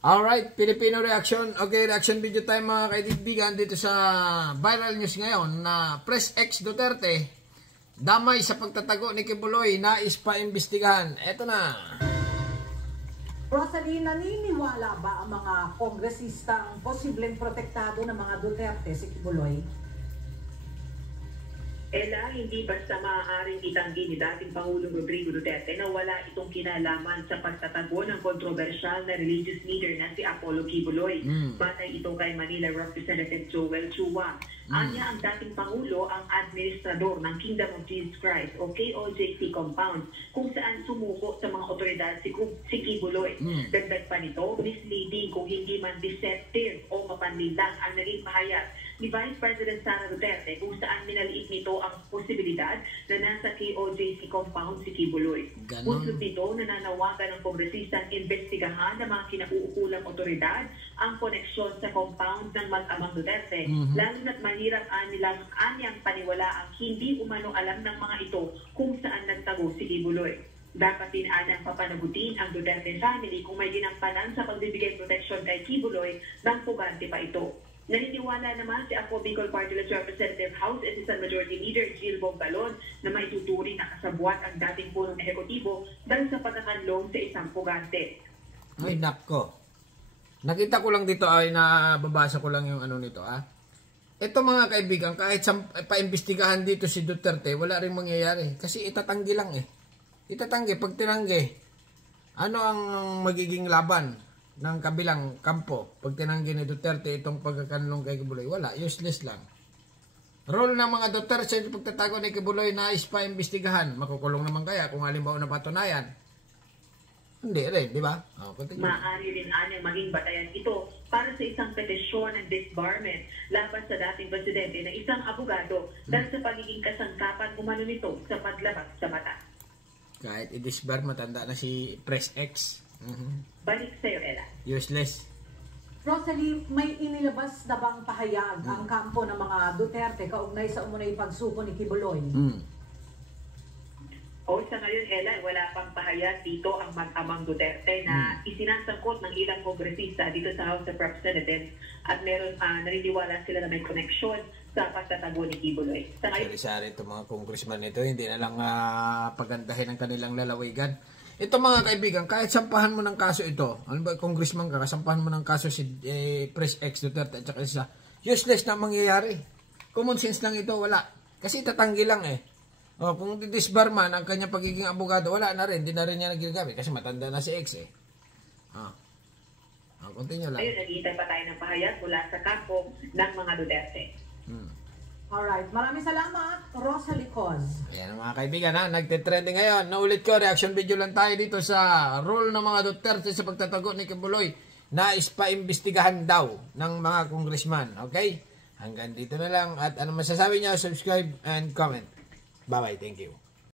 Alright, Filipino reaction. Okay, reaction video time mga kaibigan dito sa viral news ngayon na Press X Duterte damay sa pagtatago ni Kibuloy, nais pa imbestigahan. Eto na. Rosalie, naniniwala ba ang mga kongresistang posibleng protektado ng mga Duterte si Kibuloy? Ella, hindi basta maaaring itanggi ni dating Pangulong Rodrigo Duterte na wala itong kinalaman sa pagtatago ng kontrobersyal na religious leader na si Apollo Kibuloy. Batay ito kay Manila Representative Joel Chua. Anya ang dating Pangulo ang administrador ng Kingdom of Jesus Christ o KOJC compound kung saan sumuko sa mga otoridad si Kibuloy. Dagdag pa nito, misleading kung hindi man deceptive o mapanlinlang ang naging pahayag ni Vice President Sara Duterte kung saan minaliit nito ang posibilidad na nasa KOJC compound si Kibuloy. Pusod nito, nananawagan ng kongresistang investigahan ng mga kinauukulang otoridad ang koneksyon sa compound ng mag-amang Duterte. Lalo na't mahirap nilang anyang paniwala ang hindi umano alam ng mga ito kung saan nagtago si Kibuloy. Dapat din anyang papanagutin ang Duterte family kung may ginampanan sa pagbibigay proteksyon kay Kibuloy ng pugante pa ito. Naniniwala naman si Ako Bicol Party List Representative House Assistant Majority Leader Jill Bongalon na maituturing na kasabwat ang dating punong ehekutibo dahil sa pagkakanlong sa isang pugante. Ay nako. Nakita ko lang dito ay nababasa ko lang yung ano nito Ito mga kaibigan, kahit paimbestigahan dito si Duterte, wala ring mangyayari kasi itatanggi lang Itatanggi, pag tinanggi, ano ang magiging laban ng kabilang kampo pag tinanggi ni Duterte itong pagkakanlong kay Kibuloy? Wala, useless lang. Role ng mga Duterte sa pagtatago ni Kibuloy, nais pa imbestigahan. Makukulong naman kaya kung halimbawa napatunayan? Hindi rin, di ba? Maaari rin anyang maging batayan ito para sa isang petisyon ng disbarment laban sa dating presidente na isang abogado dahil sa pagiging kasangkapan umano nito sa paglabas sa mata. Kahit i-disbar, matanda na si Press X. Balik sa'yo, Ella. Useless. Rosalie, may inilabas na bang pahayag ang kampo ng mga Duterte kaugnay sa umunay pagsuko ni Kibuloy? O sa ngayon, Ella, wala pang pahayag dito ang mag-amang Duterte na isinasangkot ng ilang kongresista dito sa House of Representatives at meron naniniwala sila na may koneksyon sa pagtatago ni Kibuloy. Sa ngayon, sari-sari itong mga congressman nito, hindi na lang pagandahin ang kanilang lalawigan. Ito mga kaibigan, kahit sampahan mo ng kaso ito, ano ba, congressman ka, kasampahan mo ng kaso si Press X Duterte at saka isa, useless na mangyayari. Common sense lang ito, wala. Kasi tatanggi lang O, kung disbar man ang kanyang pagiging abogado, wala na rin, hindi na rin niya nagagagamit kasi matanda na si X continue lang. Ayun, nag-iintay pa tayo ng pahayag mula sa kampo ng mga Duterte. Alright, maraming salamat, Rosalie Coz. Ayan mga kaibigan nagtitrending ngayon. Naulit ko, reaction video lang tayo dito sa role ng mga Duterte sa pagtatago ni Kibuloy. Nais pa imbestigahan daw ng mga congressman. Okay? Hanggang dito na lang. At ano masasabi niyo, subscribe and comment. Bye-bye. Thank you.